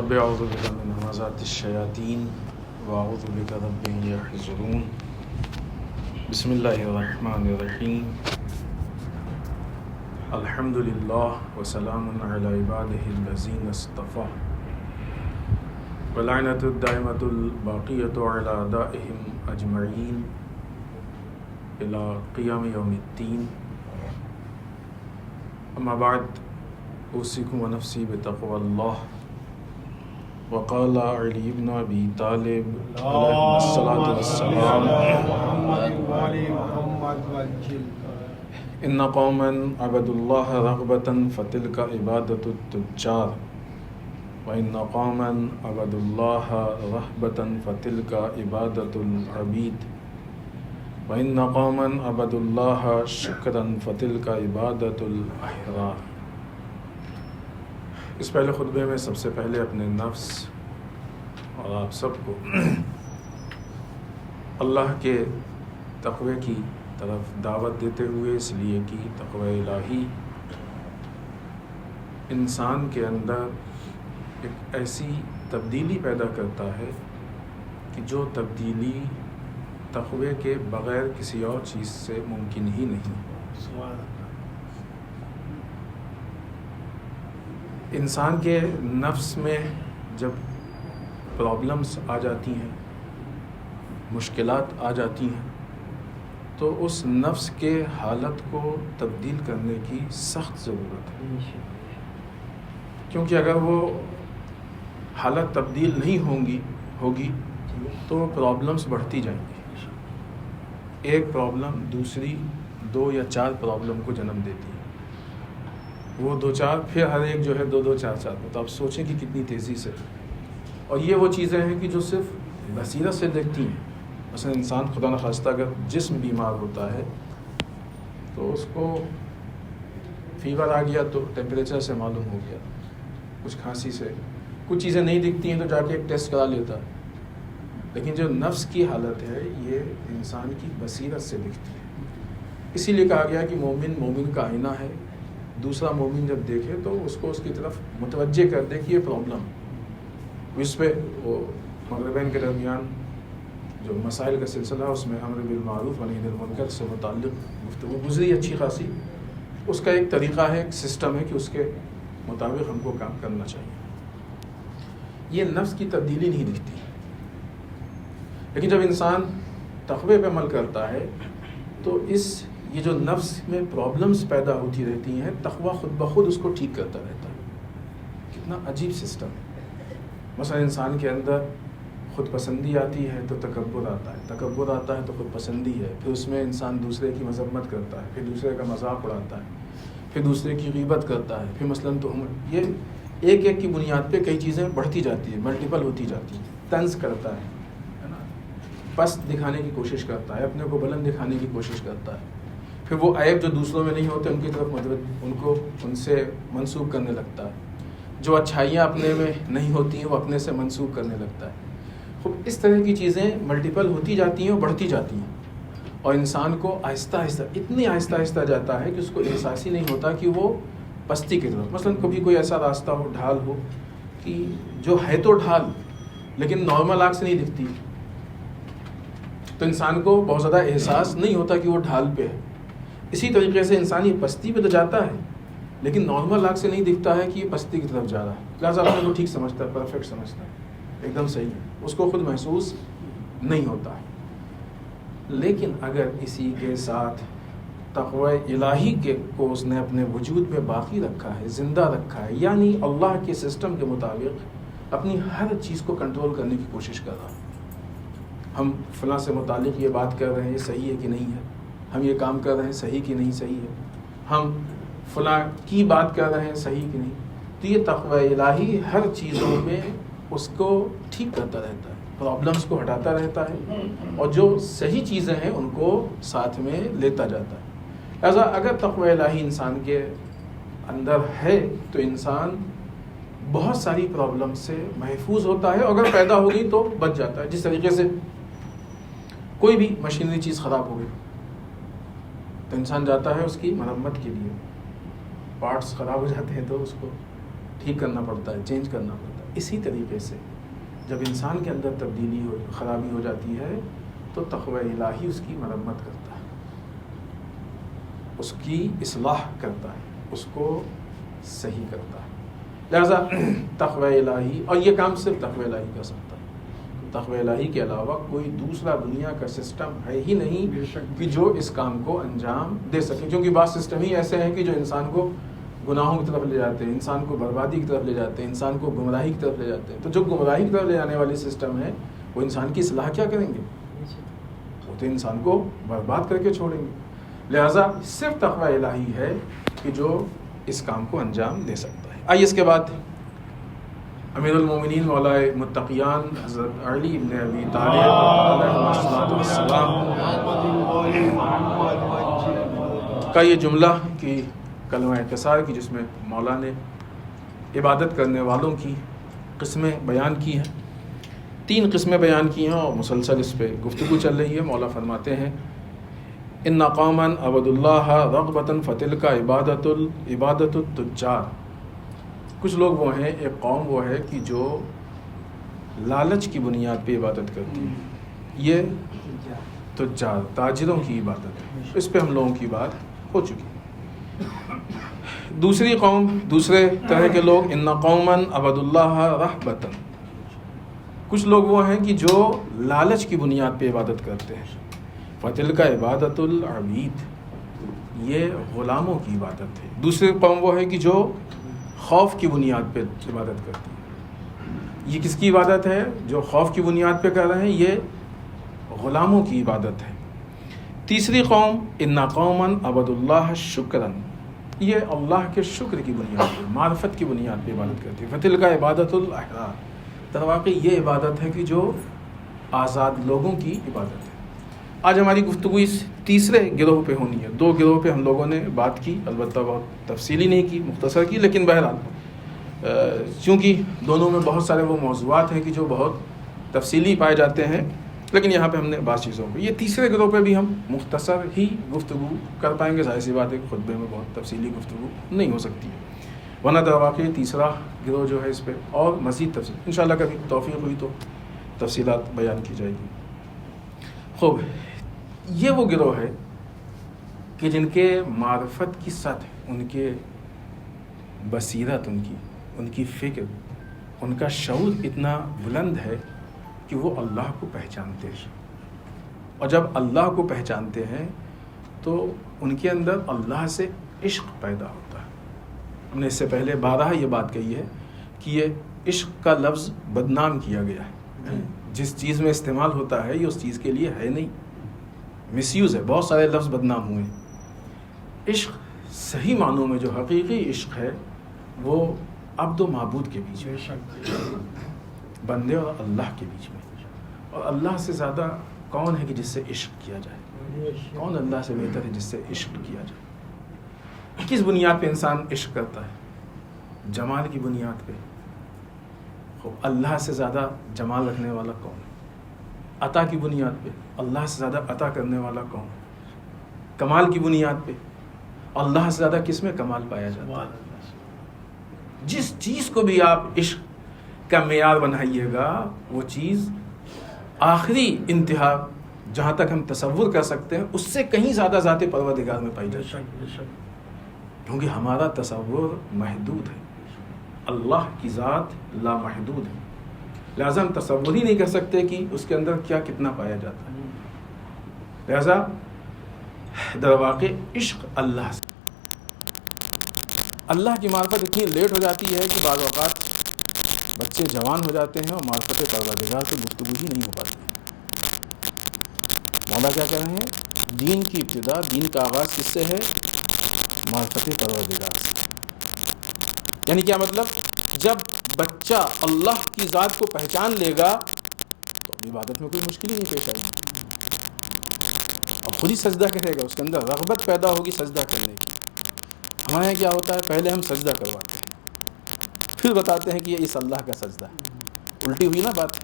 رب اعوذ بک من همزات الشیاطین واعوذ بک رب ان یحضرون بسم اللہ الرحمن الرحیم الحمد للہ وسلام علی عبادہ الذین اصطفیٰ ولعنۃ الدائمۃ الباقیۃ علی اعدائہم اجمعین الی قیام یوم الدین. اما بعد اوصیکم ونفسی بتقوی اللہ. وقال علی بن ابی طالب علیہ الصلاۃ والسلام ان قوما عبدوا اللہ رغبۃ فتلک عبادۃ التجار وان قوما عبدوا اللہ رہبۃ فتلک عبادۃ العبید وان قوما عبدوا اللہ شکرا فتلک عبادۃ الاحرار. اس پہلے خطبے میں سب سے پہلے اپنے نفس اور آپ سب کو اللہ کے تقوی کی طرف دعوت دیتے ہوئے اس لیے کہ تقوی الہی انسان کے اندر ایک ایسی تبدیلی پیدا کرتا ہے کہ جو تبدیلی تقوی کے بغیر کسی اور چیز سے ممکن ہی نہیں. انسان کے نفس میں جب پرابلمس آ جاتی ہیں، مشکلات آ جاتی ہیں، تو اس نفس کے حالت کو تبدیل کرنے کی سخت ضرورت ہے، کیونکہ اگر وہ حالت تبدیل نہیں ہوگی تو پرابلمس بڑھتی جائیں گی. ایک پرابلم دوسری 2 یا 4 پرابلم کو جنم دیتی ہے. وہ 2-4 پھر ہر ایک جو ہے 2-2 4-4. تو آپ سوچیں کہ کتنی تیزی سے. اور یہ وہ چیزیں ہیں کہ جو صرف بصیرت سے دیکھتی ہیں. مثلا انسان خدا نخواستہ اگر جسم بیمار ہوتا ہے تو اس کو فیور آ گیا تو ٹیمپریچر سے معلوم ہو گیا، کچھ کھانسی سے، کچھ چیزیں نہیں دکھتی ہیں تو جا کے ایک ٹیسٹ کرا لیتا ہے. لیکن جو نفس کی حالت ہے یہ انسان کی بصیرت سے دکھتی ہے. اسی لیے کہا گیا کہ مومن کا آئینہ ہے. دوسرا مومن جب دیکھے تو اس کو اس کی طرف متوجہ کر دے کہ یہ پرابلم. اس پہ وہ مغربین کے درمیان جو مسائل کا سلسلہ اس میں امر بالمعروف و نہی عن المنکر سے متعلق گفتگو گزری اچھی خاصی. اس کا ایک طریقہ ہے، ایک سسٹم ہے کہ اس کے مطابق ہم کو کام کرنا چاہیے. یہ نفس کی تبدیلی نہیں دکھتی. لیکن جب انسان تقوی پہ عمل کرتا ہے تو یہ جو نفس میں پرابلمس پیدا ہوتی رہتی ہیں، تقوی خود بخود اس کو ٹھیک کرتا رہتا ہے. کتنا عجیب سسٹم ہے. مثلا انسان کے اندر خود پسندی آتی ہے تو تکبر آتا ہے، تکبر آتا ہے تو خود پسندی ہے، پھر اس میں انسان دوسرے کی مذمت کرتا ہے، پھر دوسرے کا مذاق اڑاتا ہے، پھر دوسرے کی غیبت کرتا ہے، پھر مثلاً تہمت. یہ ایک کی بنیاد پہ کئی چیزیں بڑھتی جاتی ہیں، ملٹیپل ہوتی جاتی ہیں. طنز کرتا ہے نا، پست دکھانے کی کوشش کرتا ہے، اپنے کو بلند دکھانے کی کوشش کرتا ہے. پھر وہ عیب جو دوسروں میں نہیں ہوتے ان کی طرف ان سے منسوب کرنے لگتا ہے. جو اچھائیاں اپنے میں نہیں ہوتی ہیں وہ اپنے سے منسوب کرنے لگتا ہے. خوب اس طرح کی چیزیں ملٹیپل ہوتی جاتی ہیں اور بڑھتی جاتی ہیں، اور انسان کو آہستہ آہستہ جاتا ہے کہ اس کو احساس ہی نہیں ہوتا کہ وہ پستی کی طرف. مثلا کبھی کوئی ایسا راستہ ہو، ڈھال ہو کہ جو ہے تو ڈھال لیکن نارمل آنکھ سے نہیں دکھتی، تو انسان کو بہت زیادہ احساس نہیں ہوتا کہ وہ ڈھال پہ ہے. اسی طریقے سے انسان یہ پستی پہ تو جاتا ہے لیکن نارمل آنکھ سے نہیں دکھتا ہے کہ یہ پستی کی طرف جا رہا ہے. لہٰذا اپنے کو ٹھیک سمجھتا ہے، پرفیکٹ سمجھتا ہے، ایک دم صحیح ہے، اس کو خود محسوس نہیں ہوتا ہے. لیکن اگر اسی کے ساتھ تقوی الہی کو اس نے اپنے وجود میں باقی رکھا ہے، زندہ رکھا ہے، یعنی اللہ کے سسٹم کے مطابق اپنی ہر چیز کو کنٹرول کرنے کی کوشش کر رہا ہے. ہم فلاں سے متعلق یہ بات کر رہے ہیں، یہ صحیح ہے کہ نہیں ہے، ہم یہ کام کر رہے ہیں صحیح کہ نہیں صحیح ہے، ہم فلاں کی بات کر رہے ہیں صحیح کہ نہیں. تو یہ تقوی الہی ہر چیزوں میں اس کو ٹھیک کرتا رہتا ہے، پرابلمس کو ہٹاتا رہتا ہے، اور جو صحیح چیزیں ہیں ان کو ساتھ میں لیتا جاتا ہے. لہٰذا اگر تقوی الہی انسان کے اندر ہے تو انسان بہت ساری پرابلم سے محفوظ ہوتا ہے، اگر پیدا ہوگی تو بچ جاتا ہے. جس طریقے سے کوئی بھی مشینری چیز خراب ہو گئی تو انسان جاتا ہے اس کی مرمت کے لیے. پارٹس خراب ہو جاتے ہیں تو اس کو ٹھیک کرنا پڑتا ہے، چینج کرنا پڑتا ہے. اسی طریقے سے جب انسان کے اندر تبدیلی خرابی ہو جاتی ہے تو تقوی الہی اس کی مرمت کرتا ہے، اس کی اصلاح کرتا ہے، اس کو صحیح کرتا ہے۔ لہذا تقوی الہی، اور یہ کام صرف تقوی الہی کر سکتا ہے، تقوی الہی کے علاوہ کوئی دوسرا دنیا کا سسٹم ہے ہی نہیں کہ جو اس کام کو انجام دے سکے، کیونکہ بعض سسٹم ہی ایسے ہیں کہ جو انسان کو گناہوں کی طرف لے جاتے ہیں، انسان کو بربادی کی طرف لے جاتے ہیں، انسان کو گمراہی کی طرف لے جاتے ہیں۔ تو جو گمراہی کی طرف لے جانے والی سسٹم ہے وہ انسان کی اصلاح کیا کریں گے؟ وہ تو انسان کو برباد کر کے چھوڑیں گے۔ لہٰذا صرف تقوی الہی ہے کہ جو اس کام کو انجام دے سکتا ہے۔ آئیے اس کے بعد امیر المومنین مولا متقیان حضرت علی بن ابی طالب علیہ السلام کا یہ جملہ کہ کلمہ انکسار کی، جس میں مولا نے عبادت کرنے والوں کی قسمیں بیان کی ہیں، 3 قسمیں بیان کی ہیں اور مسلسل اس پہ گفتگو چل رہی ہے۔ مولا فرماتے ہیں ان قوما عبدوا اللہ رغبۃ فتلک عبادت التجار۔ کچھ لوگ وہ ہیں، ایک قوم وہ ہے کہ جو لالچ کی بنیاد پہ عبادت کرتی ہے، یہ تجار تاجروں کی عبادت ہے، اس پہ ہم لوگوں کی بات ہو چکی۔ دوسری قوم، دوسرے طرح کے لوگ ان قوما عبدوا اللہ رہبۃ، کچھ لوگ وہ ہیں کہ جو لالچ کی بنیاد پہ عبادت کرتے ہیں، فتلک عبادت العبید، یہ غلاموں کی عبادت ہے۔ دوسری قوم وہ ہے کہ جو خوف کی بنیاد پہ عبادت کرتی ہے۔ یہ کس کی عبادت ہے؟ جو خوف کی بنیاد پہ کر رہے ہیں، یہ غلاموں کی عبادت ہے۔ تیسری قوم ان قوما عبدوا اللہ شکرا، یہ اللہ کے شکر کی بنیاد پہ، معرفت کی بنیاد پہ عبادت کرتی ہے۔ فتلک عبادت الاحرار، در واقع یہ عبادت ہے کہ جو آزاد لوگوں کی عبادت ہے۔ آج ہماری گفتگو اس تیسرے گروہ پہ ہونی ہے۔ 2 گروہ پہ ہم لوگوں نے بات کی، البتہ بہت تفصیلی نہیں کی، مختصر کی، لیکن بہرحال چونکہ دونوں میں بہت سارے وہ موضوعات ہیں کہ جو بہت تفصیلی پائے جاتے ہیں، لیکن یہاں پہ ہم نے بعض چیزوں پہ، یہ تیسرے گروہ پہ بھی ہم مختصر ہی گفتگو کر پائیں گے۔ ظاہر سی بات ہے کہ خطبے میں بہت تفصیلی گفتگو نہیں ہو سکتی ہے، ورنہ در واقع تیسرا گروہ جو ہے اس پہ اور مزید تفصیل انشاءاللہ کبھی توفیق ہوئی تو تفصیلات بیان کی جائے گی۔ خوب، یہ وہ گروہ ہے کہ جن کے معرفت کی سطح، ان کے بصیرت، ان کی فکر، ان کا شعور اتنا بلند ہے کہ وہ اللہ کو پہچانتے ہیں، اور جب اللہ کو پہچانتے ہیں تو ان کے اندر اللہ سے عشق پیدا ہوتا ہے۔ ہم نے اس سے پہلے بارہا یہ بات کہی ہے کہ یہ عشق کا لفظ بدنام کیا گیا ہے، جس چیز میں استعمال ہوتا ہے یہ اس چیز کے لیے ہے نہیں، مس یوز ہے، بہت سارے لفظ بدنام ہوئے ہیں۔ عشق صحیح معنوں میں جو حقیقی عشق ہے وہ عبد و معبود کے بیچ میں، بندے اور اللہ کے بیچ میں۔ اور اللہ سے زیادہ کون ہے کہ جس سے عشق کیا جائے؟ کون اللہ سے بہتر ہے جس سے عشق کیا جائے؟ کس بنیاد پہ انسان عشق کرتا ہے؟ جمال کی بنیاد پہ۔ خوب، اللہ سے زیادہ جمال رکھنے والا کون ہے؟ عطا کی بنیاد پہ، اللہ سے زیادہ عطا کرنے والا کون ہے؟ کمال کی بنیاد پہ، اللہ سے زیادہ کس میں کمال پایا جاتا ہے؟ جس چیز کو بھی آپ عشق کا معیار بنائیے گا، وہ چیز آخری انتہا جہاں تک ہم تصور کر سکتے ہیں اس سے کہیں زیادہ ذات پروردگار میں پائی جاتی ہے، کیونکہ ہمارا تصور محدود ہے، اللہ کی ذات لامحدود ہے، لہذا ہم تصور ہی نہیں کر سکتے کہ اس کے اندر کیا کتنا پایا جاتا ہے۔ لہذا در واقع عشق اللہ سے، اللہ کی معرفت اتنی لیٹ ہو جاتی ہے کہ بعض اوقات بچے جوان ہو جاتے ہیں اور معرفت پروردگار سے گفتگو ہی نہیں ہو پاتی۔ مولا کیا کہہ رہے ہیں؟ دین کی ابتدا، دین کا آغاز کس سے ہے؟ معرفت پروردگار سے۔ یعنی کیا مطلب؟ جب بچہ اللہ کی ذات کو پہچان لے گا تو عبادت میں کوئی مشکل ہی نہیں پیش آئے گی، اور خود ہی سجدہ کرے گا، اس کے اندر رغبت پیدا ہوگی سجدہ کرنے کی۔ ہمارے یہاں کیا ہوتا ہے؟ پہلے ہم سجدہ کرواتے ہیں، پھر بتاتے ہیں کہ یہ اس اللہ کا سجدہ ہے۔ الٹی ہوئی نا بات،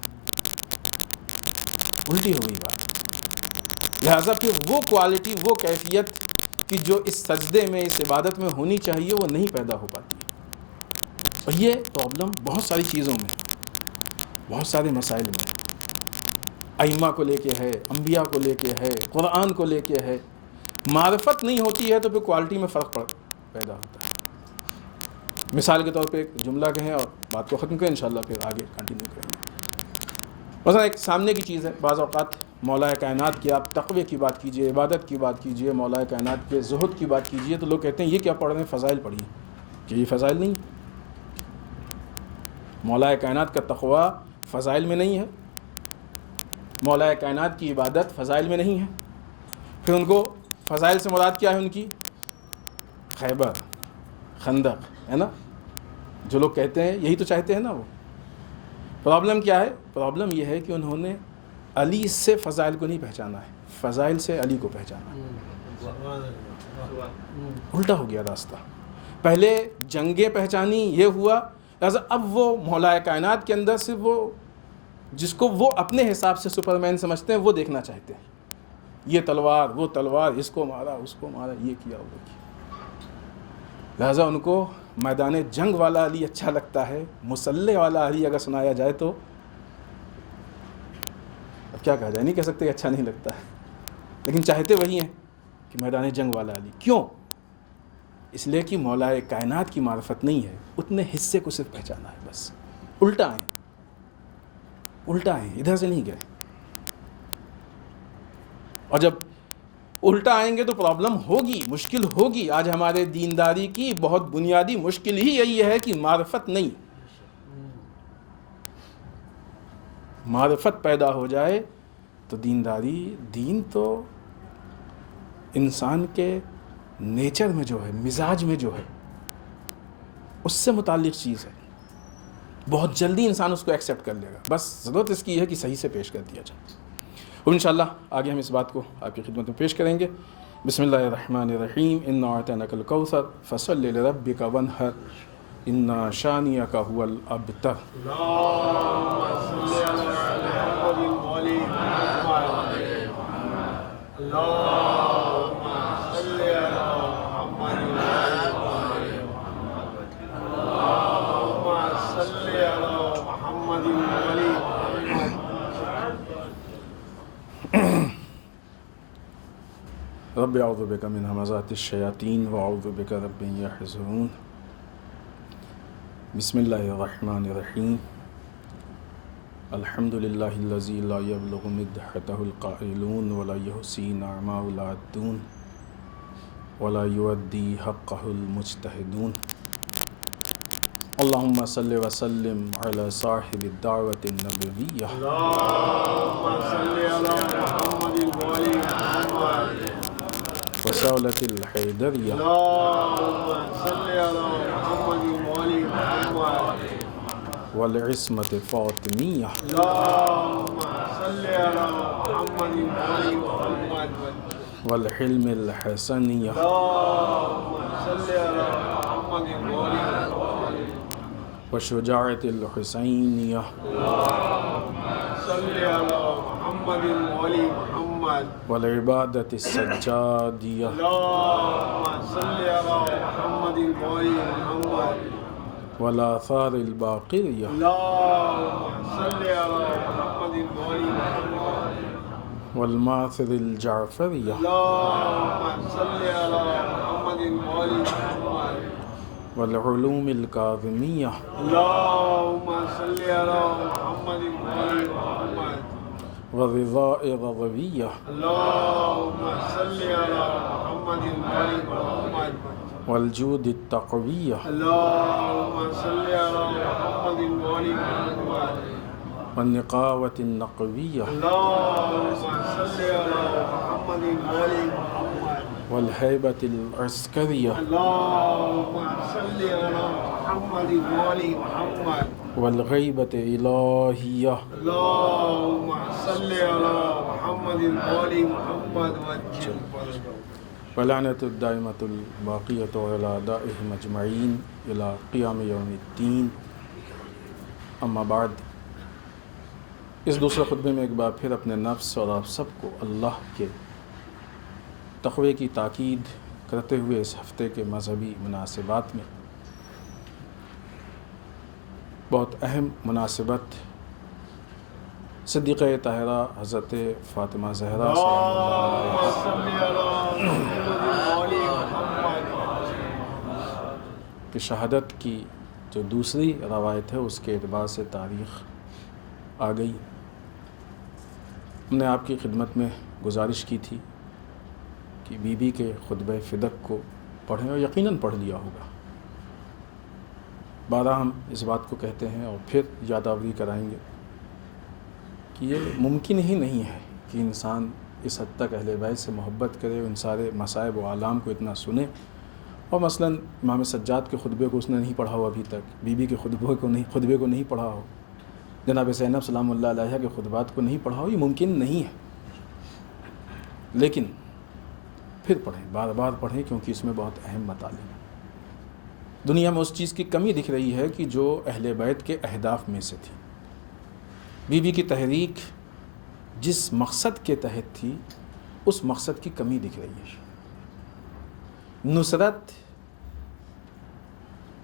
الٹی ہو گئی بات۔ لہٰذا پھر وہ کوالٹی، وہ کیفیت کہ جو اس سجدے میں، اس عبادت میں ہونی چاہیے، وہ نہیں پیدا ہو پاتی۔ اور یہ پرابلم بہت ساری چیزوں میں، بہت سارے مسائل میں، ائمہ کو لے کے ہے، انبیاء کو لے کے ہے، قرآن کو لے کے ہے. معرفت نہیں ہوتی ہے تو پھر کوالٹی میں فرق پیدا ہوتا ہے. مثال کے طور پہ ایک جملہ کہیں اور بات کو ختم کریں، انشاءاللہ پھر آگے کنٹینیو کریں گے. مثلا ایک سامنے کی چیز ہے، بعض اوقات مولا کائنات کی آپ تقوی کی بات کیجئے، عبادت کی بات کیجئے، مولا کائنات کے زہد کی بات کیجئے تو لوگ کہتے ہیں یہ کیا پڑھ رہے ہیں، فضائل پڑھیے. کہ یہ فضائل نہیں، مولا کائنات کا تقوی فضائل میں نہیں ہے، مولا کائنات کی عبادت فضائل میں نہیں ہے. پھر ان کو فضائل سے مراد کیا ہے؟ ان کی خیبر، خندق ہے نا، جو لوگ کہتے ہیں یہی تو چاہتے ہیں نا. وہ پرابلم کیا ہے؟ پرابلم یہ ہے کہ انہوں نے علی سے فضائل کو نہیں پہچانا ہے، فضائل سے علی کو پہچانا ہے. الٹا ہو گیا راستہ. پہلے جنگیں پہچانی، یہ ہوا، لہٰذا اب وہ مولا کائنات کے اندر صرف وہ جس کو وہ اپنے حساب سے سپرمین سمجھتے ہیں وہ دیکھنا چاہتے ہیں. یہ تلوار، وہ تلوار، اس کو مارا، اس کو مارا، یہ کیا، وہ کیا. لہٰذا ان کو میدان جنگ والا علی اچھا لگتا ہے. مسلح والا علی اگر سنایا جائے تو اب کیا کہا جائے، نہیں کہہ سکتے کہ اچھا نہیں لگتا ہے، لیکن چاہتے وہی ہیں کہ میدان جنگ والا علی. کیوں؟ اس لیے کہ مولا کائنات کی معرفت نہیں ہے، اتنے حصے کو صرف پہچانا ہے بس. الٹا ہیں، الٹا ہیں، ادھر سے نہیں گئے. اور جب الٹا آئیں گے تو پرابلم ہوگی، مشکل ہوگی. آج ہمارے دینداری کی بہت بنیادی مشکل ہی یہی ہے کہ معرفت نہیں. معرفت پیدا ہو جائے تو دینداری، دین تو انسان کے نیچر میں جو ہے، مزاج میں جو ہے، اس سے متعلق چیز ہے. بہت جلدی انسان اس کو ایکسیپٹ کر لے گا، بس ضرورت اس کی ہے کہ صحیح سے پیش کر دیا جائے. اور انشاءاللہ آگے ہم اس بات کو آپ کی خدمت میں پیش کریں گے. بسم اللہ الرحمن الرحیم. انا اعطیناک الکوثر فصل لربک وانحر ان شانئک هو الابتر. رب اعوذ بک من همزات الشیاطین واعوذ بک رب ان یحضرون. بسم اللہ الرحمن الرحیم. الحمد للہ الذی لا یبلغ مدحتہ القائلون ولا یحصی نعماء العادون ولا یؤدی حقہ المجتہدون. اللہم صل وسلم علی صاحب الدعوة النبویہ. وسولة الحیدریہ. والعصمة الفاطمیہ. والحلم الحسنیہ. والشجاعة الحسینیہ. والعبادة السجادیہ. والآثار الباقیہ. والماثر الجعفریہ. والعلوم الکاظمیہ. والرضاء الرضویہ. والجود التقویہ. والنقاوة النقویہ. والہیبة العسکریہ. والغیبة الہیہ. ولعنة الدائمة الباقیة على أعدائهم أجمعين إلى قیام یوم الدین. اما بعد، اس دوسرے خطبے میں ایک بار پھر اپنے نفس اور آپ سب کو اللہ کے تقوی کی تاکید کرتے ہوئے اس ہفتے کے مذہبی مناسبات میں بہت اہم مناسبت صدیقہ طاہرہ حضرت فاطمہ زہرا سلام اللہ علیہا کی شہادت کی جو دوسری روایت ہے اس کے اعتبار سے تاریخ آ گئی. ہم نے آپ کی خدمت میں گزارش کی تھی کہ بی بی کے خطبہ فدق کو پڑھیں، اور یقیناً پڑھ لیا ہوگا. بارہ ہم اس بات کو کہتے ہیں اور پھر یادآوری کرائیں گے کہ یہ ممکن ہی نہیں ہے کہ انسان اس حد تک اہل بیت سے محبت کرے، ان سارے مصائب و آلام کو اتنا سنے، اور مثلا امام سجاد کے خطبے کو اس نے نہیں پڑھا ہو ابھی تک، بی بی کے خطبے کو نہیں پڑھا ہو، جناب زینب سلام اللہ علیہ کے خطبات کو نہیں پڑھا ہو. یہ ممکن نہیں ہے، لیکن پھر پڑھیں، بار بار پڑھیں، کیونکہ اس میں بہت اہم مطالب ہیں. دنیا میں اس چیز کی کمی دکھ رہی ہے کہ جو اہل بیت کے اہداف میں سے تھی. بی بی کی تحریک جس مقصد کے تحت تھی اس مقصد کی کمی دکھ رہی ہے. نصرت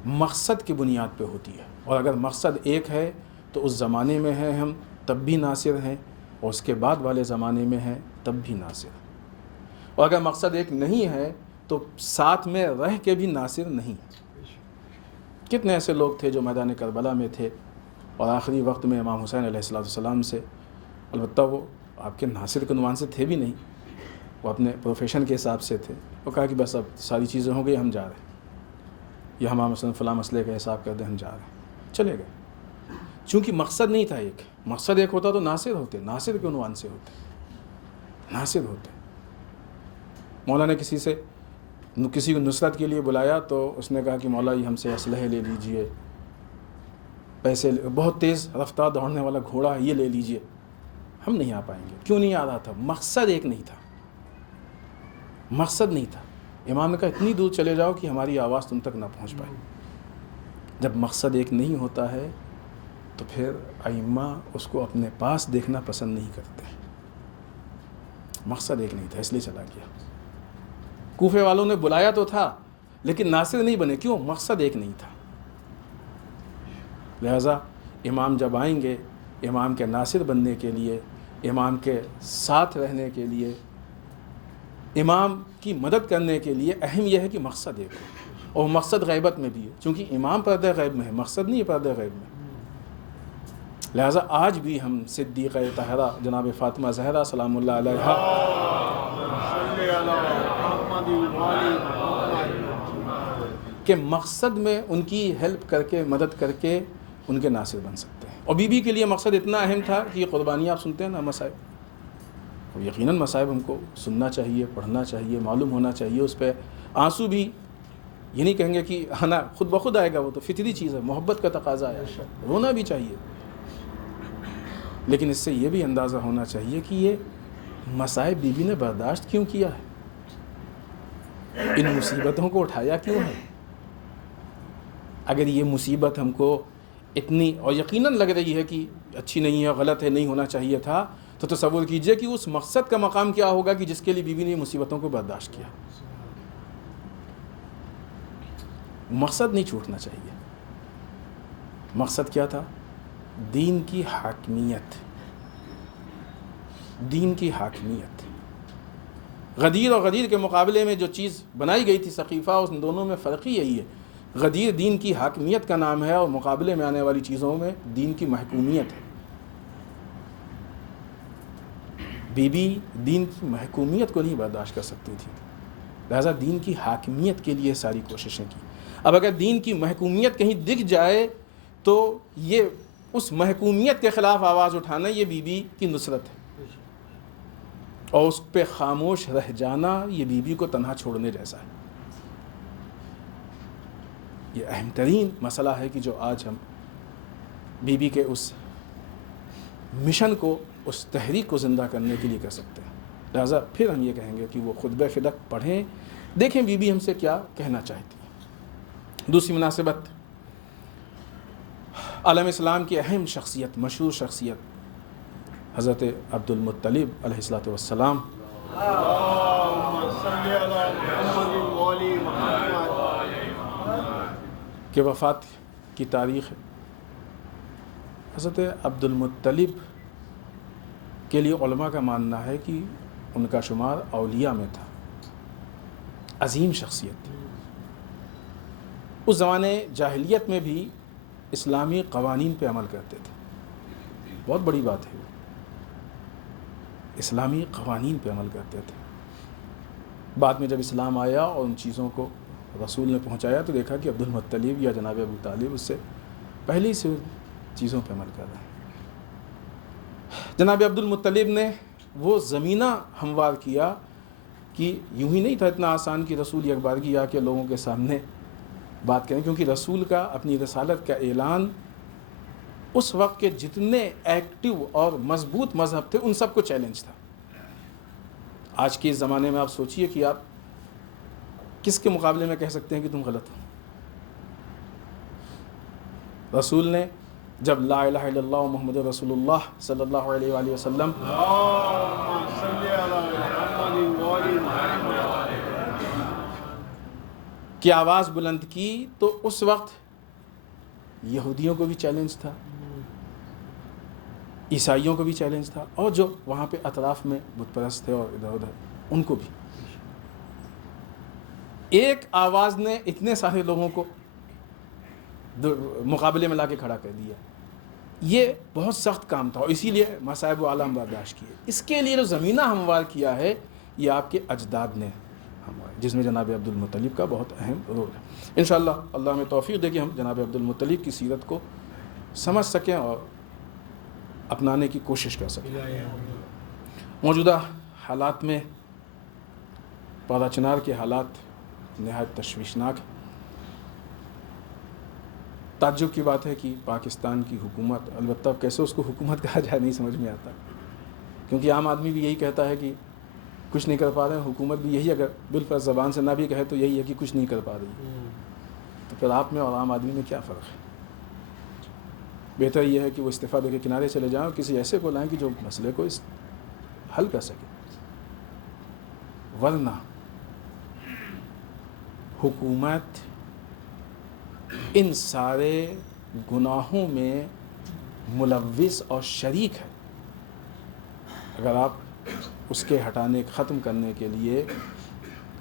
مقصد کی بنیاد پہ ہوتی ہے، اور اگر مقصد ایک ہے تو اس زمانے میں ہیں ہم تب بھی ناصر ہیں، اور اس کے بعد والے زمانے میں ہیں تب بھی ناصر ہیں. اور اگر مقصد ایک نہیں ہے تو ساتھ میں رہ کے بھی ناصر نہیں. کتنے ایسے لوگ تھے جو میدان کربلا میں تھے اور آخری وقت میں امام حسین علیہ السلام سے، البتہ وہ آپ کے ناصر کے عنوان سے تھے بھی نہیں، وہ اپنے پروفیشن کے حساب سے تھے. وہ کہا کہ بس اب ساری چیزیں ہو گئی، ہم جا رہے ہیں، یہ ہمارا مثلا فلاں مسئلے کا حساب کر دیں، ہم جا رہے ہیں. چلے گئے. چونکہ مقصد نہیں تھا ایک، مقصد ایک ہوتا تو ناصر ہوتے، ناصر کے عنوان سے ہوتے، ناصر ہوتے. مولا نے کسی کو نصرت کے لیے بلایا تو اس نے کہا کہ مولا یہ ہم سے اسلحے لے لیجئے، پیسے، بہت تیز رفتار دوڑنے والا گھوڑا یہ لے لیجئے. ہم نہیں آ پائیں گے. کیوں نہیں آ رہا تھا؟ مقصد ایک نہیں تھا، مقصد نہیں تھا. امام نے کہا اتنی دور چلے جاؤ کہ ہماری آواز تم تک نہ پہنچ پائے. جب مقصد ایک نہیں ہوتا ہے تو پھر ائمہ اس کو اپنے پاس دیکھنا پسند نہیں کرتے. مقصد ایک نہیں تھا، اس لیے چلا گیا. کوفے والوں نے بلایا تو تھا لیکن ناصر نہیں بنے. کیوں؟ مقصد ایک نہیں تھا. لہذا امام جب آئیں گے، امام کے ناصر بننے کے لیے، امام کے ساتھ رہنے کے لیے، امام کی مدد کرنے کے لیے اہم یہ ہے کہ مقصد ایک ہو، اور مقصد غیبت میں بھی ہے. چونکہ امام پردہ غیب میں ہے، مقصد نہیں ہے پردہ غیب میں. لہذا آج بھی ہم صدیقہ طاہرہ جناب فاطمہ زہرا سلام اللہ علیہا کے مقصد میں ان کی ہیلپ کر کے، مدد کر کے ان کے ناصر بن سکتے ہیں. اور بی بی کے لیے مقصد اتنا اہم تھا کہ یہ قربانیاں آپ سنتے ہیں نا، مصائب، اور یقیناً مصائب ہم کو سننا چاہیے، پڑھنا چاہیے، معلوم ہونا چاہیے. اس پہ آنسو بھی یہ نہیں کہیں گے کہ آنا خود بخود آئے گا، وہ تو فطری چیز ہے، محبت کا تقاضا ہے، رونا بھی چاہیے. لیکن اس سے یہ بھی اندازہ ہونا چاہیے کہ یہ مصائب بی بی نے برداشت کیوں کیا ہے، ان مصیبتوں کو اٹھایا کیوں ہے. اگر یہ مصیبت ہم کو اتنی اور یقیناً لگ رہی ہے کہ اچھی نہیں ہے، غلط ہے، نہیں ہونا چاہیے تھا، تو تصور کیجئے کہ اس مقصد کا مقام کیا ہوگا کہ جس کے لیے بی بی نے مصیبتوں کو برداشت کیا. مقصد نہیں چھوٹنا چاہیے. مقصد کیا تھا؟ دین کی حاکمیت. دین کی حاکمیت. غدیر اور غدیر کے مقابلے میں جو چیز بنائی گئی تھی سقیفہ، اس دونوں میں فرق ہی یہی ہے. غدیر دین کی حاکمیت کا نام ہے، اور مقابلے میں آنے والی چیزوں میں دین کی محکومیت ہے. بی بی دین کی محکومیت کو نہیں برداشت کر سکتی تھی، لہذا دین کی حاکمیت کے لیے ساری کوششیں کی. اب اگر دین کی محکومیت کہیں دکھ جائے تو یہ اس محکومیت کے خلاف آواز اٹھانا یہ بی بی کی نصرت ہے، اور اس پہ خاموش رہ جانا یہ بی بی کو تنہا چھوڑنے جیسا ہے. یہ اہم ترین مسئلہ ہے کہ جو آج ہم بی بی کے اس مشن کو، اس تحریک کو زندہ کرنے کے لیے کر سکتے ہیں. لہٰذا پھر ہم یہ کہیں گے کہ وہ خطبہ فدق پڑھیں، دیکھیں بی بی ہم سے کیا کہنا چاہتی ہیں. دوسری مناسبت، عالم اسلام کی اہم شخصیت، مشہور شخصیت حضرت عبد المطلب علیہ السلام کے وفات کی تاریخ ہے. حضرت عبد المطلب کے لیے علماء کا ماننا ہے کہ ان کا شمار اولیاء میں تھا، عظیم شخصیت تھی۔ اس زمانے جاہلیت میں بھی اسلامی قوانین پہ عمل کرتے تھے، بہت بڑی بات ہے، اسلامی قوانین پہ عمل کرتے تھے۔ بعد میں جب اسلام آیا اور ان چیزوں کو رسول نے پہنچایا تو دیکھا کہ عبد المطلب یا جناب ابو طالب اس سے پہلے ہی سے چیزوں پہ عمل کر رہے ہیں۔ جناب عبد المطلب نے وہ زمینہ ہموار کیا کہ یوں ہی نہیں تھا اتنا آسان کہ رسول ایک بارگی آ کے لوگوں کے سامنے بات کریں، کیونکہ رسول کا اپنی رسالت کا اعلان اس وقت کے جتنے ایکٹیو اور مضبوط مذہب تھے ان سب کو چیلنج تھا۔ آج کے اس زمانے میں آپ سوچئے کہ آپ کس کے مقابلے میں کہہ سکتے ہیں کہ تم غلط ہو؟ رسول نے جب لا الہ الا اللہ محمد رسول اللہ صلی اللہ علیہ وآلہ وسلم کی آواز بلند کی تو اس وقت یہودیوں کو بھی چیلنج تھا، عیسائیوں کو بھی چیلنج تھا، اور جو وہاں پہ اطراف میں بت پرست تھے اور ادھر ادھر ان کو بھی۔ ایک آواز نے اتنے سارے لوگوں کو مقابلے میں لا کے کھڑا کر دیا۔ یہ بہت سخت کام تھا اور اسی لیے مصائب و عالم برداشت کیے۔ اس کے لیے جو زمینہ ہموار کیا ہے یہ آپ کے اجداد نے ہموار، جس میں جناب عبد المطلب کا بہت اہم رول ہے۔ انشاءاللہ اللہ ہمیں توفیق دے کہ ہم جناب عبد المطلب کی سیرت کو سمجھ سکیں اور اپنانے کی کوشش کر سکیں۔ موجودہ حالات میں پارا چنار کے حالات نہایت تشویشناک ہے۔ تعجب کی بات ہے کہ پاکستان کی حکومت، البتہ کیسے اس کو حکومت کہا جائے نہیں سمجھ میں آتا، کیونکہ عام آدمی بھی یہی کہتا ہے کہ کچھ نہیں کر پا رہے ہیں، حکومت بھی یہی اگر بالفرض زبان سے نہ بھی کہے تو یہی ہے کہ کچھ نہیں کر پا رہی ہے۔ تو پھر آپ میں اور عام آدمی میں کیا فرق ہے؟ بہتر یہ ہے کہ وہ استعفیٰ دے کے کنارے چلے جائیں اور کسی ایسے کو لائیں کہ جو مسئلے کو حل کر سکے، ورنہ حکومت ان سارے گناہوں میں ملوث اور شریک ہے۔ اگر آپ اس کے ہٹانے ختم کرنے کے لیے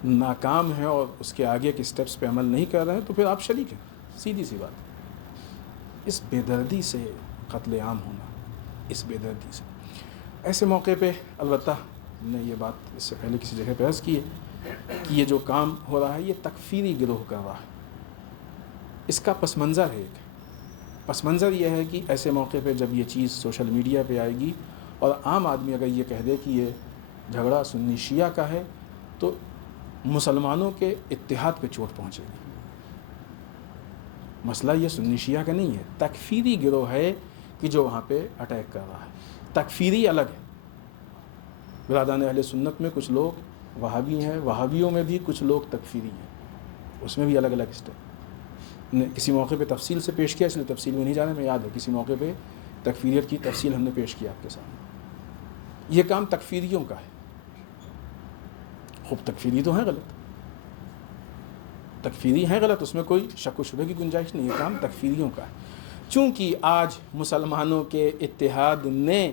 ناکام ہیں اور اس کے آگے کے سٹیپس پہ عمل نہیں کر رہے ہیں تو پھر آپ شریک ہیں، سیدھی سی بات۔ اس بے دردی سے قتل عام ہونا، اس بے دردی سے، ایسے موقع پہ البتہ ہم نے یہ بات اس سے پہلے کسی جگہ پہ عرض کی ہے کہ یہ جو کام ہو رہا ہے یہ تکفیری گروہ کر رہا ہے۔ اس کا پس منظر ہے، ایک پس منظر یہ ہے کہ ایسے موقع پہ جب یہ چیز سوشل میڈیا پہ آئے گی اور عام آدمی اگر یہ کہہ دے کہ یہ جھگڑا سنی شیعہ کا ہے تو مسلمانوں کے اتحاد پہ چوٹ پہنچے گی۔ مسئلہ یہ سنی شیعہ کا نہیں ہے، تکفیری گروہ ہے کہ جو وہاں پہ اٹیک کر رہا ہے۔ تکفیری الگ ہے، برادران اہل سنت میں کچھ لوگ وہابی ہیں، وہابیوں میں بھی کچھ لوگ تکفیری ہیں، اس میں بھی الگ الگ اسٹیپ نے کسی موقع پہ تفصیل سے پیش کیا، اس لیے تفصیل میں نہیں جانا، میں یاد ہے کسی موقع پہ تکفیریت کی تفصیل ہم نے پیش کیا آپ کے سامنے۔ یہ کام تکفیریوں کا ہے، خوب تکفیری تو ہیں غلط، تکفیری ہیں غلط، اس میں کوئی شک و شبہ کی گنجائش نہیں، یہ کام تکفیریوں کا ہے۔ چونکہ آج مسلمانوں کے اتحاد نے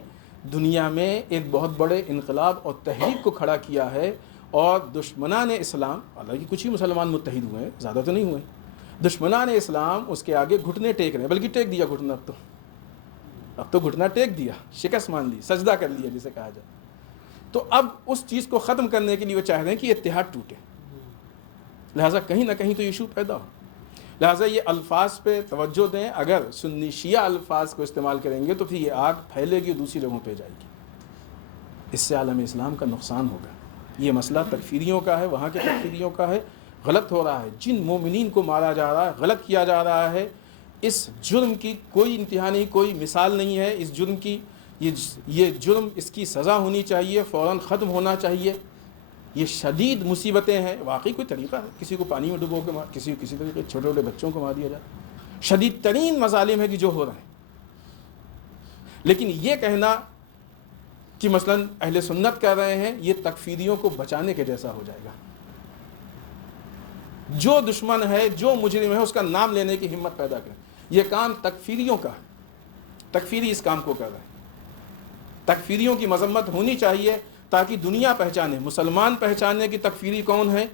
دنیا میں ایک بہت بڑے انقلاب اور تحریک کو کھڑا کیا ہے، اور دشمنان اسلام، حالانکہ کچھ ہی مسلمان متحد ہوئے ہیں، زیادہ تو نہیں ہوئے، دشمنان اسلام اس کے آگے گھٹنے ٹیک رہے ہیں، بلکہ ٹیک دیا گھٹنا، اب تو گھٹنا ٹیک دیا، شکست مان لی، سجدہ کر لیا جسے کہا جائے۔ تو اب اس چیز کو ختم کرنے کے لیے وہ چاہ رہے ہیں کہ اتحاد ٹوٹے، لہٰذا کہیں نہ کہیں تو ایشو پیدا ہو، لہٰذا یہ الفاظ پہ توجہ دیں۔ اگر سنی شیعہ الفاظ کو استعمال کریں گے تو پھر یہ آگ پھیلے گی، دوسری جگہوں پہ جائے گی، اس سے عالم اسلام کا نقصان ہوگا۔ یہ مسئلہ تکفیریوں کا ہے، وہاں کے تکفیریوں کا ہے، غلط ہو رہا ہے، جن مومنین کو مارا جا رہا ہے، غلط کیا جا رہا ہے، اس جرم کی کوئی انتہا نہیں، کوئی مثال نہیں ہے، اس جرم کی یہ جرم، اس کی سزا ہونی چاہیے، فوراً ختم ہونا چاہیے۔ یہ شدید مصیبتیں ہیں، واقعی کوئی طریقہ ہے کسی کو پانی میں ڈبو کے مار، کسی طریقے چھوٹے چھوٹے بچوں کو مار دیا جائے، شدید ترین مظالم ہے کہ جو ہو رہے ہیں، لیکن یہ کہنا کہ مثلاً اہل سنت کہہ رہے ہیں، یہ تکفیریوں کو بچانے کے جیسا ہو جائے گا۔ جو دشمن ہے، جو مجرم ہے، اس کا نام لینے کی ہمت پیدا کریں، یہ کام تکفیریوں کا ہے، تکفیری اس کام کو کر رہے ہیں. تکفیریوں کی مذمت ہونی چاہیے تاکہ دنیا پہچانے، مسلمان پہچانے کہ تکفیری کون ہے،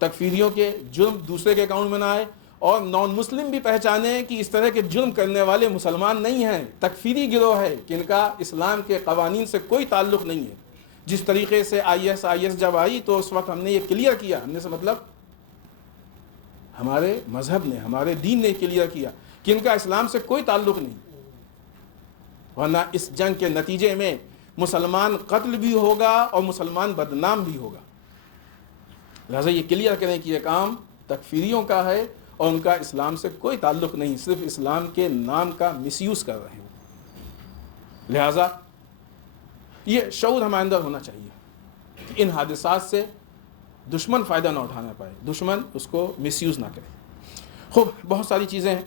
تکفیریوں کے جرم دوسرے کے اکاؤنٹ میں نہ آئے، اور نان مسلم بھی پہچانے کہ اس طرح کے جرم کرنے والے مسلمان نہیں ہیں، تکفیری گروہ ہے کہ ان کا اسلام کے قوانین سے کوئی تعلق نہیں ہے. جس طریقے سے آئی ایس جب آئی تو اس وقت ہم نے یہ کلیئر کیا، ہم نے سے مطلب ہمارے مذہب نے، ہمارے دین نے کلیئر کیا کہ ان کا اسلام سے کوئی تعلق نہیں، ورنہ اس جنگ کے نتیجے میں مسلمان قتل بھی ہوگا اور مسلمان بدنام بھی ہوگا. لہذا یہ کلیئر کریں کہ یہ کام تکفیریوں کا ہے اور ان کا اسلام سے کوئی تعلق نہیں، صرف اسلام کے نام کا مس یوز کر رہے ہیں. لہذا یہ شعور ہمارے اندر ہونا چاہیے کہ ان حادثات سے دشمن فائدہ نہ اٹھانا پائے، دشمن اس کو مس یوز نہ کرے. خوب، بہت ساری چیزیں ہیں،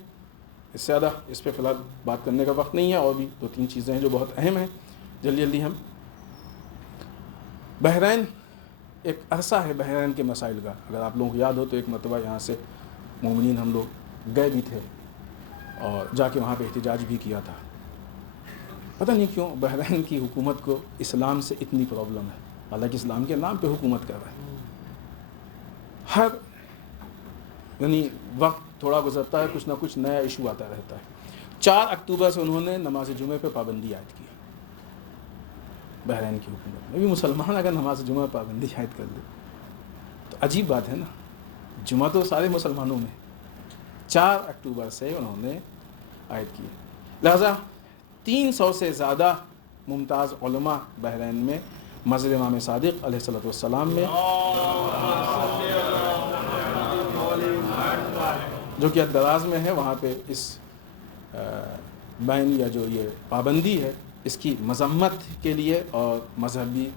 اس سے زیادہ اس پہ فی الحال بات کرنے کا وقت نہیں ہے، اور بھی 2-3 چیزیں ہیں جو بہت اہم ہیں. جلدی ہم بحرین، ایک عرصہ ہے بحرین کے مسائل کا. اگر آپ لوگوں کو یاد ہو تو ایک مرتبہ یہاں سے مومنین ہم لوگ گئے بھی تھے اور جا کے وہاں پہ احتجاج بھی کیا تھا. پتہ نہیں کیوں بحرین کی حکومت کو اسلام سے اتنی پرابلم ہے، حالانکہ اسلام کے نام پہ حکومت کر رہے ہیں. ہر یعنی وقت تھوڑا گزرتا ہے، کچھ نہ کچھ نیا ایشو آتا رہتا ہے. 4 اکتوبر سے انہوں نے نماز جمعہ پہ پابندی عائد کی. بحرین کی حکومت میں بھی مسلمان اگر نماز جمعہ پابندی عائد کر دے تو عجیب بات ہے نا. جمعہ تو سارے مسلمانوں میں، 4 اکتوبر سے انہوں نے عائد کی. لہذا 300 سے زیادہ ممتاز علماء بحرین میں مسجد امام صادق علیہ السلام میں، جو کہ دراز میں ہے، وہاں پہ اس بین یا جو یہ پابندی ہے اس کی مذمت کے لیے اور مذہبی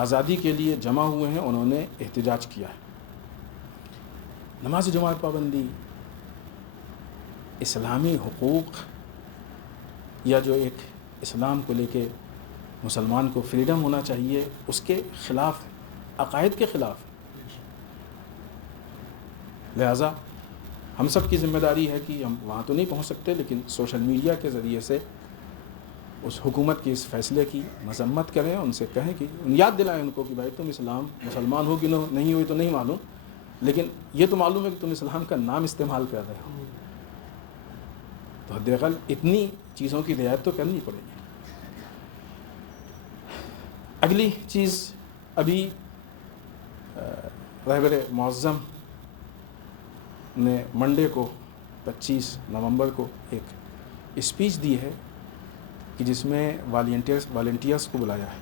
آزادی کے لیے جمع ہوئے ہیں. انہوں نے احتجاج کیا ہے. نماز جمعہ پابندی، اسلامی حقوق یا جو ایک اسلام کو لے کے مسلمان کو فریڈم ہونا چاہیے، اس کے خلاف ہے، عقائد کے خلاف ہے. لہٰذا ہم سب کی ذمہ داری ہے کہ ہم وہاں تو نہیں پہنچ سکتے، لیکن سوشل میڈیا کے ذریعے سے اس حکومت کے اس فیصلے کی مذمت کریں، ان سے کہیں کہ یاد دلائیں ان کو کہ بھائی تم مسلمان ہو کہ نہیں ہوئی تو نہیں معلوم، لیکن یہ تو معلوم ہے کہ تم اسلام کا نام استعمال کر رہے ہو، تو حد اقل اتنی چیزوں کی رعایت تو کرنی پڑے گی. اگلی چیز، ابھی رہبر معظم نے منڈے کو 25 نومبر کو ایک اسپیچ دی ہے کہ جس میں والنٹیئرس کو بلایا ہے،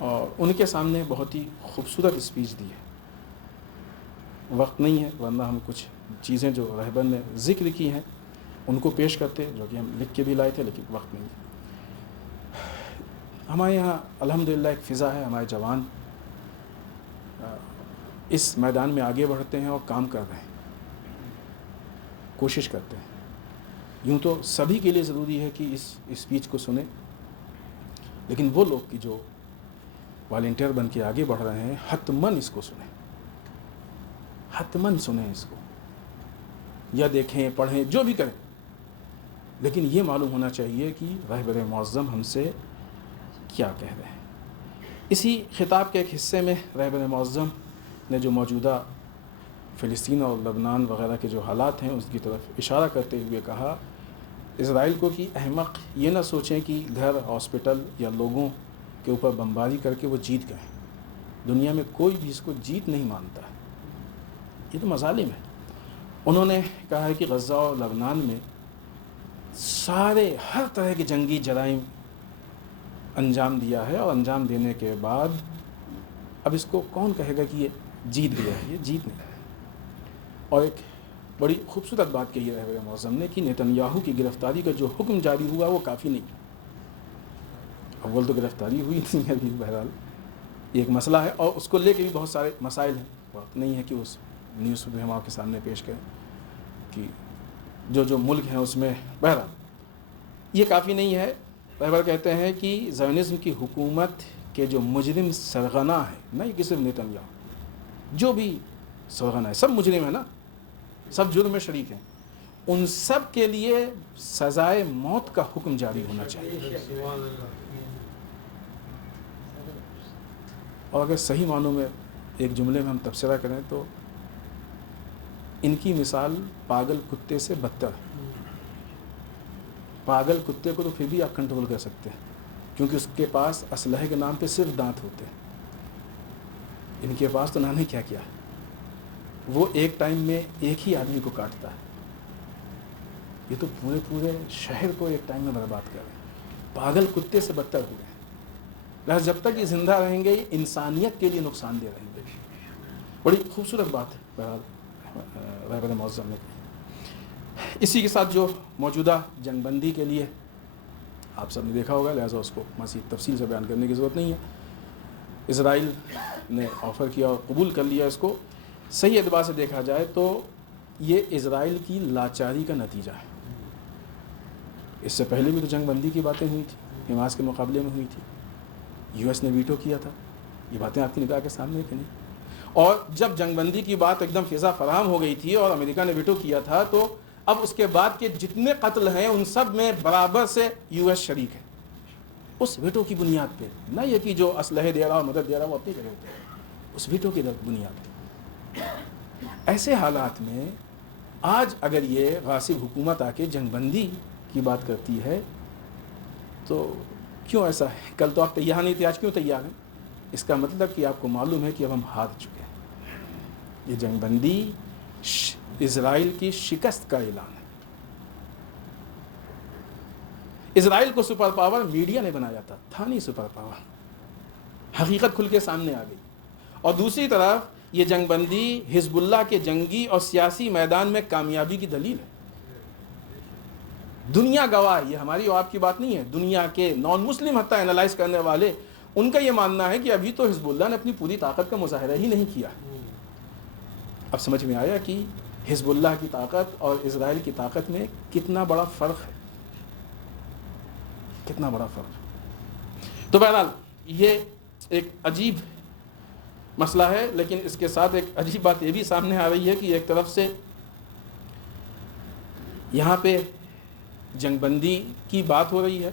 اور ان کے سامنے بہت ہی خوبصورت اسپیچ دی ہے. وقت نہیں ہے، ورنہ ہم کچھ چیزیں جو رہبر نے ذکر کی ہیں ان کو پیش کرتے، جو کہ ہم لکھ کے بھی لائے تھے، لیکن وقت نہیں ہے. ہمارے یہاں الحمدللہ ایک فضا ہے، ہمارے جوان اس میدان میں آگے بڑھتے ہیں اور کام کر رہے ہیں، کوشش کرتے ہیں. یوں تو سبھی کے لیے ضروری ہے کہ اس اسپیچ کو سنیں، لیکن وہ لوگ کی جو والنٹیئر بن کے آگے بڑھ رہے ہیں حتماً اس کو سنیں، حتماً سنیں اس کو، یا دیکھیں، پڑھیں، جو بھی کریں، لیکن یہ معلوم ہونا چاہیے کہ رہبر معظم ہم سے کیا کہہ رہے ہیں. اسی خطاب کے ایک حصے میں رہبر معظم نے جو موجودہ فلسطین اور لبنان وغیرہ کے جو حالات ہیں اس کی طرف اشارہ کرتے ہوئے کہا، اسرائیل کو کہ احمق یہ نہ سوچیں کہ گھر، ہاسپٹل یا لوگوں کے اوپر بمباری کر کے وہ جیت گئے. دنیا میں کوئی بھی اس کو جیت نہیں مانتا ہے، یہ تو مظالم ہے. انہوں نے کہا ہے کہ غزہ اور لبنان میں سارے ہر طرح کے جنگی جرائم انجام دیا ہے، اور انجام دینے کے بعد اب اس کو کون کہے گا کہ یہ جیت گیا ہے؟ یہ جیت نہیں ہے. اور ایک بڑی خوبصورت بات کہی ہے رہبر معظم نے کہ نیتنیاہو کی گرفتاری کا جو حکم جاری ہوا وہ کافی نہیں. اول تو گرفتاری ہوئی نہیں ہے ابھی، بہرحال یہ ایک مسئلہ ہے، اور اس کو لے کے بھی بہت سارے مسائل ہیں. بات نہیں ہے کہ اس نیوز میں ہم آپ کے سامنے پیش کریں کہ جو ملک ہیں اس میں، بہرحال یہ کافی نہیں ہے. رہبر کہتے ہیں کہ زیونزم کی حکومت کے جو مجرم سرغنہ ہیں، نہیں کہ صرف نیتنیاہو، جو بھی سرغنہ ہے، سب مجرم ہیں نا، سب جرم میں شریک ہیں. ان سب کے لیے سزائے موت کا حکم جاری ہونا چاہیے. اور اگر صحیح معنوں میں ایک جملے میں ہم تبصرہ کریں تو ان کی مثال پاگل کتے سے بدتر ہے. پاگل کتے کو تو پھر بھی آپ کنٹرول کر سکتے ہیں کیونکہ اس کے پاس اسلحے کے نام پہ صرف دانت ہوتے ہیں. ان کے پاس تو نہ نہیں کیا کیا ہے. وہ ایک ٹائم میں ایک ہی آدمی کو کاٹتا ہے. یہ تو پورے شہر کو ایک ٹائم میں برباد کر رہے ہیں. پاگل کتے سے بدتر ہو گئے ہیں. لہٰذا جب تک یہ زندہ رہیں گے یہ انسانیت کے لیے نقصان دہ رہیں گے. بڑی خوبصورت بات ہے بہرحال رہبر معظم نے. اسی کے ساتھ جو موجودہ جنگ بندی کے لیے آپ سب نے دیکھا ہوگا، لہٰذا اس کو مزید تفصیل سے بیان کرنے کی ضرورت نہیں ہے. اسرائیل نے آفر کیا اور قبول کر لیا اس کو. صحیح اعتبار سے دیکھا جائے تو یہ اسرائیل کی لاچاری کا نتیجہ ہے. اس سے پہلے بھی تو جنگ بندی کی باتیں ہوئی تھی، حماس کے مقابلے میں ہوئی تھی. یو ایس نے ویٹو کیا تھا. یہ باتیں آپ کی نگاہ کے سامنے کہ نہیں؟ اور جب جنگ بندی کی بات ایک دم فضا فراہم ہو گئی تھی اور امریکہ نے ویٹو کیا تھا تو اب اس کے بعد کے جتنے قتل ہیں ان سب میں برابر سے یو ایس شریک ہے. اس ویٹو کی بنیاد پہ، نہ یہ کہ جو اسلحے دے رہا اور مدد دے رہا وہ اپنی جگہ ہوتے ہیں، اس ویٹو کی بنیاد پہ. ایسے حالات میں آج اگر یہ غاصب حکومت آ کے جنگ بندی کی بات کرتی ہے تو کیوں ایسا ہے؟ کل تو آپ تیار نہیں تھے، آج کیوں تیار ہیں؟ اس کا مطلب کہ آپ کو معلوم ہے کہ اب ہم ہار چکے ہیں. یہ جنگ بندی اسرائیل کی شکست کا اعلان ہے. اسرائیل کو سپر پاور میڈیا نے بنایا تھا نہیں سپر پاور. حقیقت کھل کے سامنے آ گئی. اور دوسری طرف یہ جنگ بندی حزب اللہ کے جنگی اور سیاسی میدان میں کامیابی کی دلیل ہے. دنیا گواہ، یہ ہماری اور آپ کی بات نہیں ہے، دنیا کے نان مسلم حتیٰ اینالائز کرنے والے ان کا یہ ماننا ہے کہ ابھی تو حزب اللہ نے اپنی پوری طاقت کا مظاہرہ ہی نہیں کیا. اب سمجھ میں آیا کہ حزب اللہ کی طاقت اور اسرائیل کی طاقت میں کتنا بڑا فرق ہے، کتنا بڑا فرق ہے. تو بہرحال یہ ایک عجیب مسئلہ ہے، لیکن اس کے ساتھ ایک عجیب بات یہ بھی سامنے آ رہی ہے کہ ایک طرف سے یہاں پہ جنگ بندی کی بات ہو رہی ہے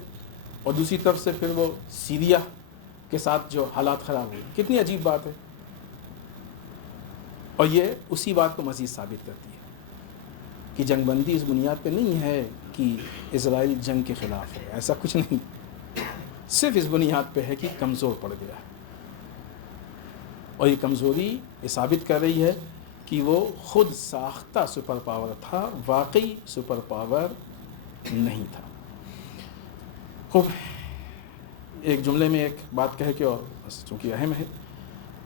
اور دوسری طرف سے پھر وہ سیریا کے ساتھ جو حالات خراب ہوئے. کتنی عجیب بات ہے. اور یہ اسی بات کو مزید ثابت کرتی ہے کہ جنگ بندی اس بنیاد پہ نہیں ہے کہ اسرائیل جنگ کے خلاف ہے، ایسا کچھ نہیں. صرف اس بنیاد پہ ہے کہ کمزور پڑ گیا ہے. اور یہ کمزوری یہ ثابت کر رہی ہے کہ وہ خود ساختہ سپر پاور تھا، واقعی سپر پاور نہیں تھا. خوب ایک جملے میں ایک بات کہہ کے، اور چونکہ اہم ہے،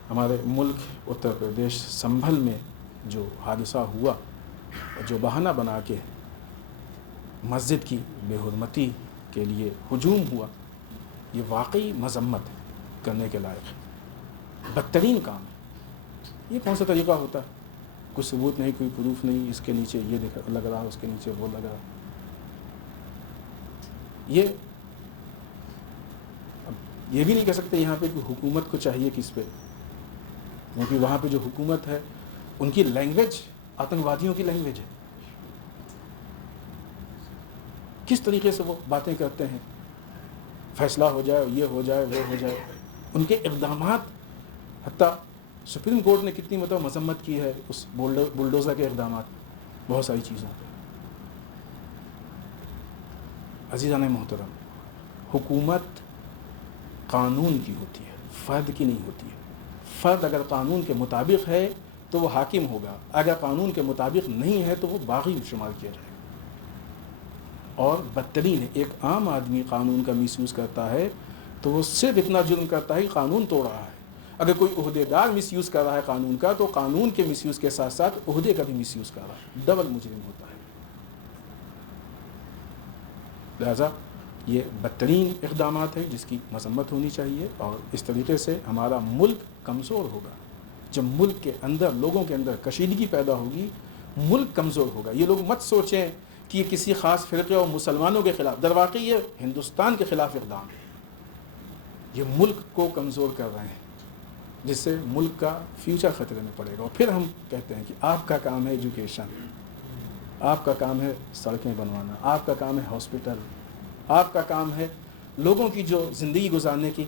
ہمارے ملک اتر پردیش سنبھل میں جو حادثہ ہوا اور جو بہانہ بنا کے مسجد کی بے حرمتی کے لیے ہجوم ہوا، یہ واقعی مذمت کرنے کے لائق ہے. بدترین کام ہے. یہ کون سا طریقہ ہوتا ہے؟ کوئی ثبوت نہیں، کوئی پروف نہیں، اس کے نیچے یہ لگ رہا، اس کے نیچے وہ لگ رہا. یہ بھی نہیں کہہ سکتے یہاں پہ کہ حکومت کو چاہیے کس پہ، کیونکہ وہاں پہ جو حکومت ہے ان کی لینگویج آتنکوادیوں کی لینگویج ہے. کس طریقے سے وہ باتیں کرتے ہیں، فیصلہ ہو جائے، یہ ہو جائے، وہ ہو جائے. ان کے اقدامات، حتیٰ سپریم کورٹ نے کتنی مرتبہ مذمت کی ہے اس بلڈوزر کے اقدامات، بہت ساری چیزوں پہ. عزیزان محترم، حکومت قانون کی ہوتی ہے، فرد کی نہیں ہوتی ہے. فرد اگر قانون کے مطابق ہے تو وہ حاکم ہوگا، اگر قانون کے مطابق نہیں ہے تو وہ باغی شمار کیا جائے گا. اور بدترین ہے، ایک عام آدمی قانون کا مس یوز کرتا ہے تو وہ صرف اتنا جرم کرتا ہے کہ قانون توڑ رہا ہے. اگر کوئی عہدے دار مس یوز کر رہا ہے قانون کا تو قانون کے مس یوز کے ساتھ ساتھ عہدے کا بھی مس یوز کر رہا ہے، ڈبل مجرم ہوتا ہے. لہذا یہ بدترین اقدامات ہیں جس کی مذمت ہونی چاہیے. اور اس طریقے سے ہمارا ملک کمزور ہوگا. جب ملک کے اندر، لوگوں کے اندر کشیدگی پیدا ہوگی، ملک کمزور ہوگا. یہ لوگ مت سوچیں کہ یہ کسی خاص فرقے اور مسلمانوں کے خلاف، در واقع یہ ہندوستان کے خلاف اقدام ہے. یہ ملک کو کمزور کر رہے ہیں جس سے ملک کا فیوچر خطرے میں پڑے گا. اور پھر ہم کہتے ہیں کہ آپ کا کام ہے ایجوکیشن. آپ کا کام ہے سڑکیں بنوانا، آپ کا کام ہے ہاسپٹل، آپ کا کام ہے لوگوں کی جو زندگی گزارنے کی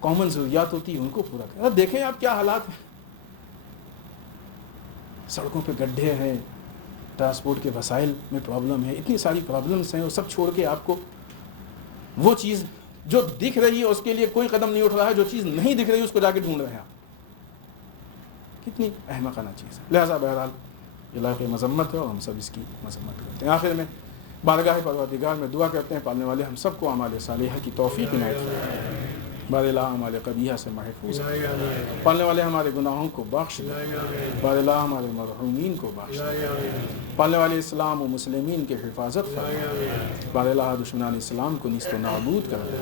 کامن ضروریات ہوتی ہیں ان کو پورا کرنا۔ دیکھیں آپ کیا حالات ہیں، سڑکوں پہ گڈھے ہیں، ٹرانسپورٹ کے وسائل میں پرابلم ہے، اتنی ساری پرابلمس ہیں، وہ سب چھوڑ کے آپ کو وہ چیز جو دکھ رہی ہے اس کے لیے کوئی قدم نہیں اٹھ رہا ہے، جو چیز نہیں دکھ رہی ہے اس کو جا کے ڈھونڈ رہے ہیں آپ۔ کتنی احمقانہ چیز ہے۔ لہٰذا بہرحال علاقے مذمت ہے اور ہم سب اس کی مذمت کرتے ہیں۔ آخر میں بارگاہ پروردگار میں دعا کرتے ہیں پالنے والے ہم سب کو اعمال صالحہ کی توفیق عنایت فرمائے، بار الہ اعمال قبیحہ سے محفوظ کرے، پالنے والے ہمارے گناہوں کو بخش دے، بار الہ ہمارے مرحومین کو بخش دے، پالنے والے اسلام و مسلمین کے حفاظت فرمائے، بار الہ دشمنان اسلام کو نیست و نابود کر دے،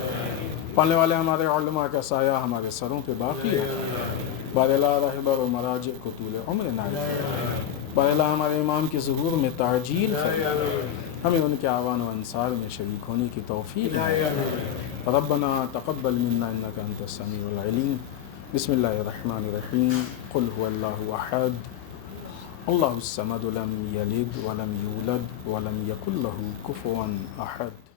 پالنے والے ہمارے علماء کا سایہ ہمارے سروں پہ باقی رکھے، بار الہ رہبر و مراجع کو طول عمر عنایت فرمائے، بار الہ ہمارے امام کے ظہور میں تعجیل فرمائے، ہمیں ان کے اعوان و انصار میں شریک ہونے کی توفیق عنایت فرمائے۔ ربنا تقبل منا انک انت السمیع العلیم۔ بسم اللہ الرحمن الرحیم۔ قل هو اللہ احد اللہ الصمد لم یلد ولم یولد ولم یکن له کفوا احد۔